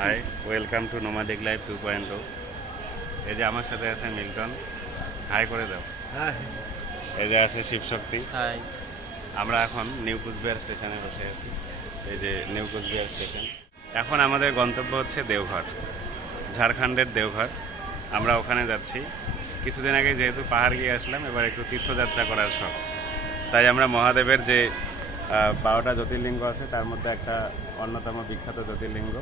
High, welcome to nomadic life 2.0। এই যে আমার সাথে আছে মিল্টন, হাই করে দাও। এই যে আছে শিবশক্তি, হাই। আমরা এখন নিউ কুচবিহার স্টেশনে বসে আছি। এই যে নিউ কুচবিহার স্টেশন। এখন আমাদের গন্তব্য হচ্ছে দেওঘর, ঝাড়খণ্ডের দেওঘর। আমরা ওখানে যাচ্ছি। কিছুদিন আগে যেহেতু পাহাড় গিয়ে আসলাম, এবার একটু তীর্থযাত্রা করার শখ, তাই আমরা মহাদেবের যে 12টা জ্যোতির্লিঙ্গ আছে তার মধ্যে একটা অন্যতম বিখ্যাত জ্যোতির্লিঙ্গ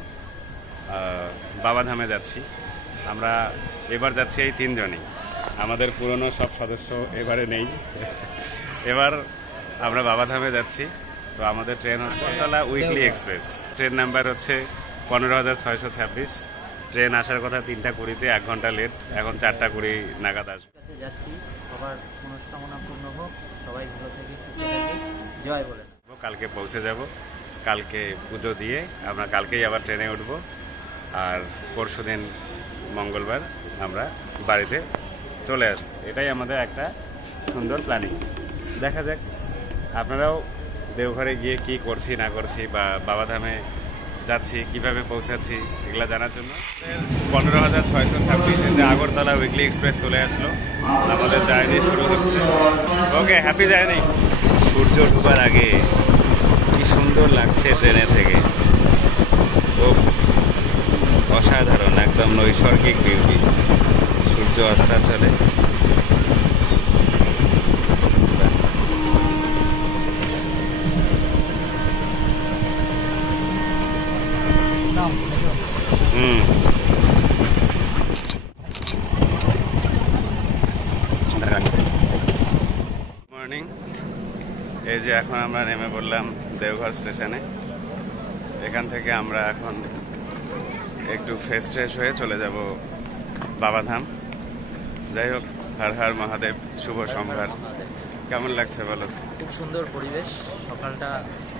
বাবাধামে যাচ্ছি। আমরা এবার যাচ্ছি এই 3 জনই, আমাদের পুরনো সব সদস্য এবারে নেই। এবার আমরা বাবাধামে যাচ্ছি। তো আমাদের ট্রেন হচ্ছে তলা উইকলি এক্সপ্রেস, ট্রেন নাম্বার হচ্ছে 15,626। ট্রেন আসার কথা 3টা 20-তে, 1 ঘন্টা লেট। এখন 4টা 20 নাগাদ আসবে। যাচ্ছি, সবার মনস্কামনা পূর্ণ হোক, সবাই ভালো থেকে সুস্থ থাকে, জয় বলে। কালকে পৌঁছে যাব, কালকে পুজো দিয়ে আমরা কালকেই আবার ট্রেনে উঠব। আর পরশুদিন মঙ্গলবার আমরা বাড়িতে চলে আসব। এটাই আমাদের একটা সুন্দর প্ল্যানিং। দেখা যাক আপনারাও দেওঘরে গিয়ে কি করছি না করছি, বা বাবাধামে যাচ্ছি কিভাবে পৌঁছাচ্ছি, এগুলো জানার জন্য 15,626 যে আগরতলা উইকলি এক্সপ্রেস চলে আসলো। আমাদের জার্নি শুরু হচ্ছে। ওকে, হ্যাপি জার্নি। সূর্য ডুবার আগে কি সুন্দর লাগছে ট্রেনে থেকে, ও অসাধারণ, একদম নৈসর্গিক বিউটি। সূর্য অস্তাচলে মর্নিং। এই যে এখন আমরা নেমে পড়লাম দেওঘর স্টেশনে। এখান থেকে আমরা এখন একটু ফ্রেশ হয়ে চলে যাব বাবাধাম। যাই হোক, হর হর মহাদেব, শুভ সম্ভার। কেমন লাগছে বলো? খুব সুন্দর পরিবেশ, সকালটা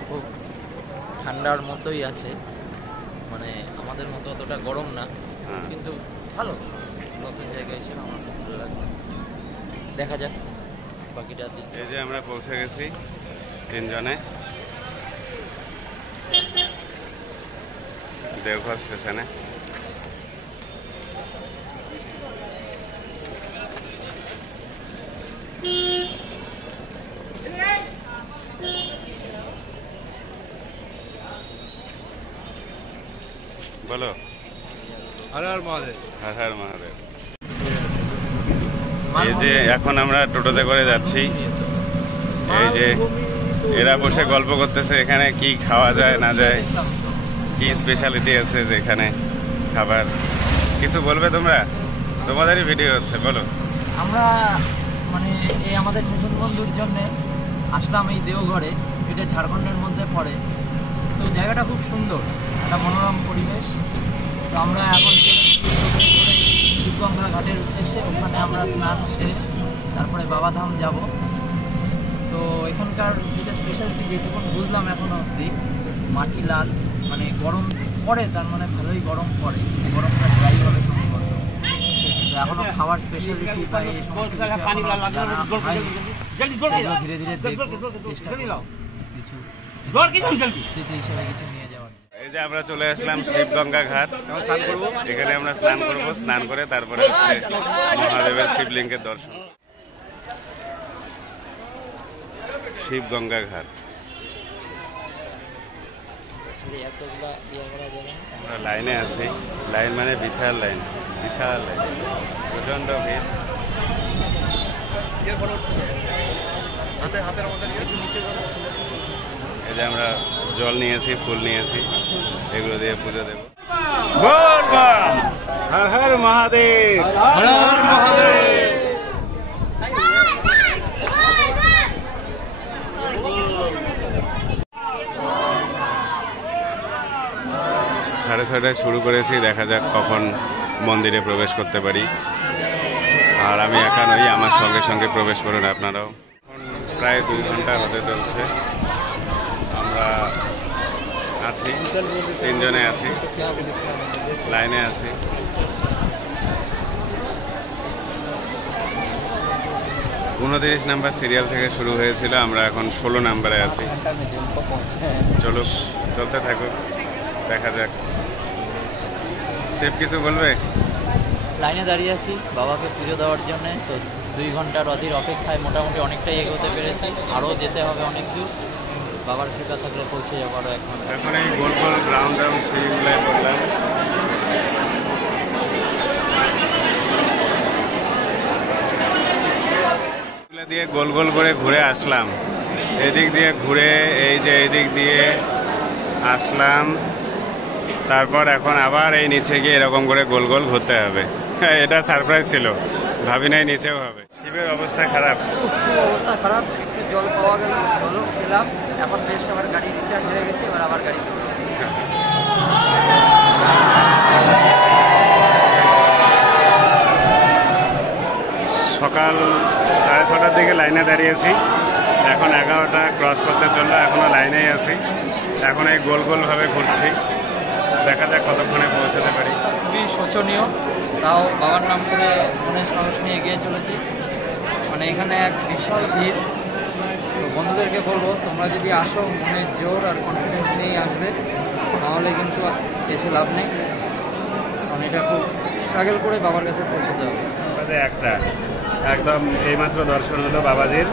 খুব ঠান্ডার মতোই আছে, মানে আমাদের মতো অতটা গরম না, কিন্তু ভালো। নতুন জায়গায় এসে আমার খুব ভালো লাগছে। দেখা যাক বাকিটা দিন। এই যে আমরা পৌঁছে গেছি 3 জনে দেওঘর স্টেশনে। বলো, হর হর মহাদেব। হর হর মহাদেব। এই যে এখন আমরা টোটোতে করে যাচ্ছি। এই যে এরা বসে গল্প করতেছে এখানে কি খাওয়া যায় না যায়, কি স্পেশালিটি আছে যেখানে খাবার। কিছু বলবে তোমরা? তোমাদেরই ভিডিও হচ্ছে, বলো। আমরা মানে এই আমাদের নতুন বন্ধুর জন্য আসলাম এই দেওঘরে, এটা ঝাড়খণ্ডের মধ্যে পড়ে। তো জায়গাটা খুব সুন্দর, একটা মনোরম পরিবেশ। তো আমরা এখন শিবগঙ্গা ঘাটের উদ্দেশ্যে, ওখানে আমরা স্নান সেরে তারপরে বাবাধাম যাব। তো এখানকার যেটা স্পেশালিটি যেটুকুন বুঝলাম এখনো অবধি, মাটি লাল, মানে গরম পড়ে, তার মানে ভালোই গরম পড়ে, গরমটা ড্রাই হবে সম্ভবত। তো এখনো খাওয়ার স্পেশালিটি বা এই সমস্ত ধীরে ধীরে দেখবো, চেষ্টা করবো কিছু স্মৃতি হিসেবে কিছু নিয়ে যাওয়ার। এই যে আমরা চলে আসলাম শিবগঙ্গা ঘাট, স্নান করব। এখানে আমরা স্নান করব, স্নান করে তারপরে হচ্ছে মহাদেবের শিবলিঙ্গের দর্শন। শিবগঙ্গা ঘাট। আমরা লাইনে আছি, লাইন মানে বিশাল লাইন, বিশাল লাইন, প্রচন্ড ভিড়। এই যে আমরা জল নিয়েছি, ফুল নিয়েছি, এগুলো দিয়ে পুজো দেব। বল বল, হর হর মহাদেব, হর হর মহাদেব। 6:30 শুরু করেছি, দেখা যাক কখন মন্দিরে প্রবেশ করতে পারি। আর আমি একা নই, আমার সঙ্গে সঙ্গে প্রবেশ করুন আপনারাও। প্রায় 2 ঘন্টা হতে চলছে, আমরা আছি 3 জনে আছি, লাইনে আছি। 29 নাম্বার সিরিয়াল থেকে শুরু হয়েছিল, আমরা এখন 16 নাম্বারে আছি। চলুক, চলতে থাকুক, দেখা যাক। শিব কিছু বলবে? লাইনে দাঁড়িয়ে আছি বাবাকে পুজো দেওয়ার জন্য। তো 2 ঘন্টার অধীর অপেক্ষায় মোটামুটি অনেকটাই এগোতে পেরেছি, আরও যেতে হবে অনেক দূর। বাবার কৃপা থাকলে পৌঁছে যাবো আরও 1 ঘন্টা। এখন এই গোল গোল রাউন্ড রাউন্ড সিঁড়িগুলোয় বললাম। দিয়ে গোল গোল করে ঘুরে আসলাম, এদিক দিয়ে ঘুরে এই যে এদিক দিয়ে আসলাম। তারপর এখন আবার এই নিচে গিয়ে এরকম করে গোল গোল ঘুরতে হবে। এটা সারপ্রাইজ ছিল, ভাবি নাই নিচেও হবে। শিবের অবস্থা খারাপ, খুব অবস্থা খারাপ। একটু জল পাওয়া গেল, জলও খেলাম। এখন বেশ আবার গাড়ি রিচার্জ হয়ে গেছে, এবার আবার গাড়ি সকাল 6:30টার দিকে লাইনে দাঁড়িয়েছি, এখন 11টা ক্রস করতে চললো, এখনো লাইনেই আছি। এখন এই গোল গোল ভাবে ঘুরছি, দেখা যাক কতক্ষণে পৌঁছাতে পারি। খুবই শোচনীয়, তাও বাবার নাম করে মনে সাহস নিয়ে এগিয়ে চলেছি। মানে এখানে এক বিশাল ভিড়। তো বন্ধুদেরকে বলবো, তোমরা যদি আসো মনের জোর আর কনফিডেন্স নিয়েই আসবে, তাহলে কিন্তু এসে লাভ নেই। কারণ এটা খুব স্ট্রাগল করে বাবার কাছে পৌঁছতে হবে। একটা একদম এইমাত্র দর্শন হলো বাবাজির।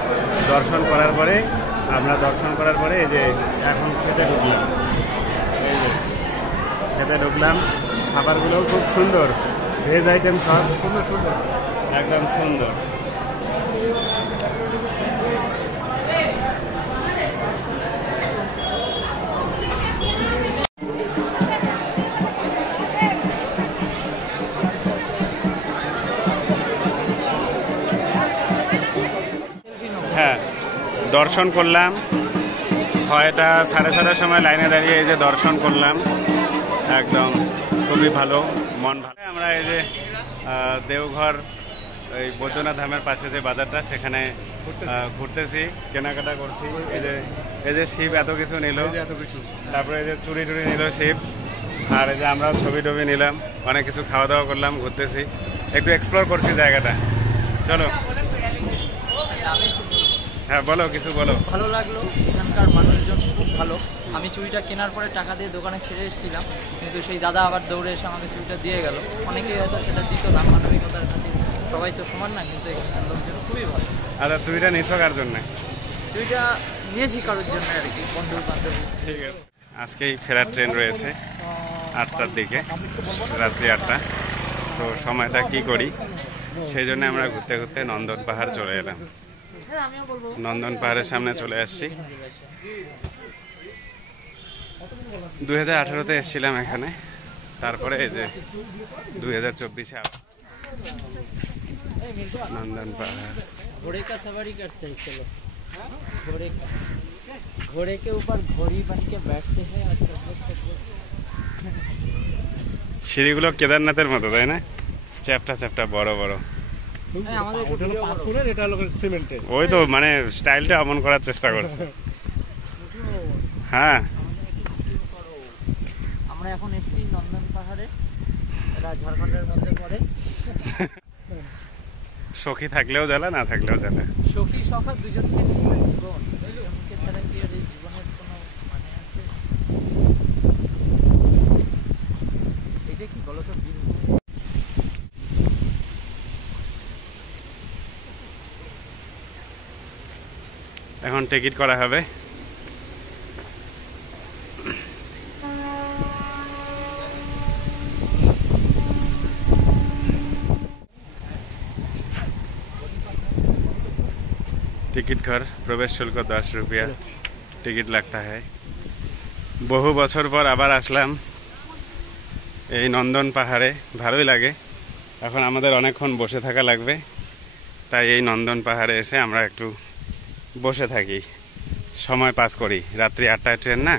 দর্শন করার পরে এই যে এখন খেতে ঢুকলাম। এই যে খেতে ঢুকলাম, খাবারগুলোও খুব সুন্দর, ভেজ আইটেম সব খুব সুন্দর, একদম সুন্দর। হ্যাঁ, দর্শন করলাম 6টা 6:30টার সময় লাইনে দাঁড়িয়ে এই যে দর্শন করলাম, একদম খুবই ভালো, মন ভালো। আমরা এই যে দেওঘর এই বৈদ্যনাথ ধামের পাশে যে বাজারটা, সেখানে ঘুরতেছি, কেনাকাটা করছি। এই যে শিব এত কিছু নিল, তারপরে এই যে চুরি টুরি নিল শিব, আর এই যে আমরা ছবি টবি নিলাম, অনেক কিছু খাওয়া দাওয়া করলাম, ঘুরতেছি, একটু এক্সপ্লোর করছি জায়গাটা। চলো। হ্যাঁ বলো, কিছু বলো। ভালো লাগলো, এখানকার মানুষজন খুব ভালো। আমি চুড়িটা কেনার পরে টাকা দিয়ে দোকানে ছেড়ে এসেছিলাম, কিন্তু সেই দাদা আবার দৌড়ে এসে আমাকে চুড়িটা দিয়ে গেল। অনেকেই হয়তো সেটা দিত না, মানবিকতার খাতির, সবাই তো সমান না, কিন্তু এখানকার লোকজন খুবই ভালো। আচ্ছা, চুড়িটা নিছো কার জন্য? চুড়িটা নিয়েছি কারোর জন্য আর কি, বন্ধু বান্ধব। ঠিক আছে। আজকেই ফেরার ট্রেন রয়েছে 8টার দিকে, রাত্রি 8টা। তো সময়টা কি করি, সেই জন্য আমরা ঘুরতে ঘুরতে নন্দন পাহাড় চলে এলাম। নন্দন পাহাড়ের সামনে চলে আসছি। 2018-তে এসেছিলাম এখানে, তারপরে এই যে 2024-এ नंदन पहाड़। घोड़े का सवारी करते हैं, चलो घोड़े के ऊपर घोड़ी बन के बैठते हैं और সিঁড়িগুলো কেদারনাথের মতো, তাই না? চ্যাপটা চ্যাপটা বড় বড়। ওই তো মানে স্টাইলটা অমন করার চেষ্টা করছে। হ্যাঁ, আমরা এখন এসেছি নন্দন পাহাড়ে, এটা ঝাড়খণ্ডের মধ্যে পড়ে। সখী থাকলেও জ্বালা, না থাকলেও জ্বালা। সখী সখা দুজনকে নিয়ে জীবন, দুজনকে ছাড়া কি আর এই জীবনের কোনো মানে আছে? এটা কি বলতো বীরভূম। এখন টিকিট করা হবে। टिकट घर प्रवेश शुल्क 10 रुपया टिकट लगता है। বহু বছর পর আবার আসলাম এই নন্দন পাহাড়ে, ভালোই লাগে। এখন আমাদের অনেকক্ষণ বসে থাকা লাগবে, তাই এই নন্দন পাহাড়ে এসে আমরা একটু বসে থাকি, সময় পাস করি। রাত্রি 8টায় ট্রেন না।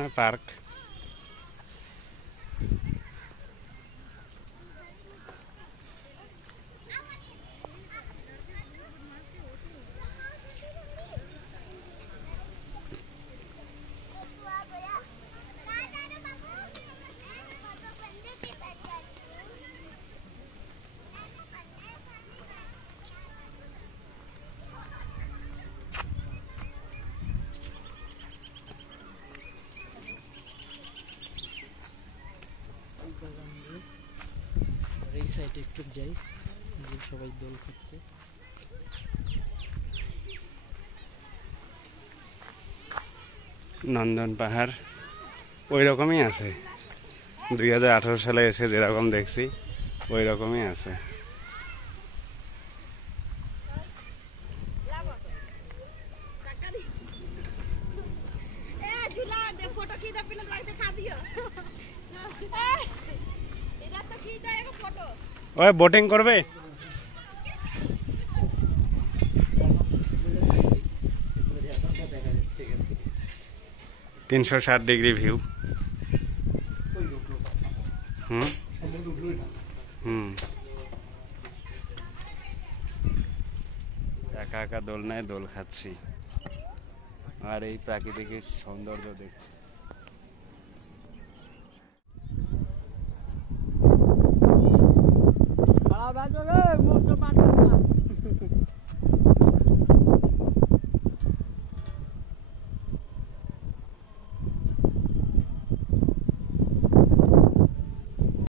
না পার্ক। সাইডে একটু যাই, সবাই দোল খাচ্ছে। নন্দন পাহাড় ওই রকমই আছে, 2018 সালে এসে যেরকম দেখছি ওই রকমই আছে। ওই বোটিং করবে? 360 ডিগ্রি ভিউ। একা একা দোলনায় দোল খাচ্ছি আর এই প্রাকৃতিক সৌন্দর্য দেখছি। খারাপ